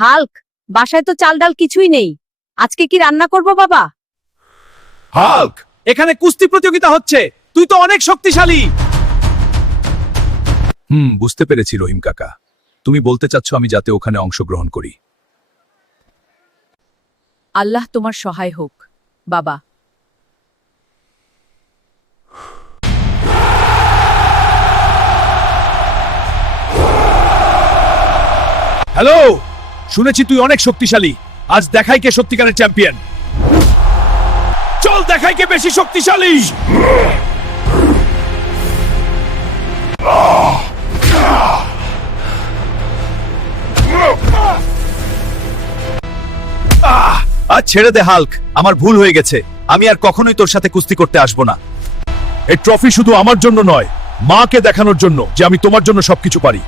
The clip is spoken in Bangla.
হাল্ক, বাসায় তো চাল ডাল কিছুই নেই। আজকে কি রান্না করব বাবা? হাল্ক, এখানে কুস্তি প্রতিযোগিতা হচ্ছে। তুই তো অনেক শক্তিশালী। বুঝতে পেরেছি রহিম কাকা। তুমি বলতে চাচ্ছ আমি যাতে ওখানে অংশগ্রহণ করি। আল্লাহ তোমার সহায় হোক বাবা। হ্যালো, শুনেছি তুই অনেক শক্তিশালী। আজ দেখাই কে সত্যিকারের চ্যাম্পিয়ন। চল দেখাই কে বেশি শক্তিশালী। আজ ছেড়ে দে হাল্ক, আমার ভুল হয়ে গেছে। আমি আর কখনোই তোর সাথে কুস্তি করতে আসবো না। এই ট্রফি শুধু আমার জন্য নয়, মাকে দেখানোর জন্য যে আমি তোমার জন্য সবকিছু পারি।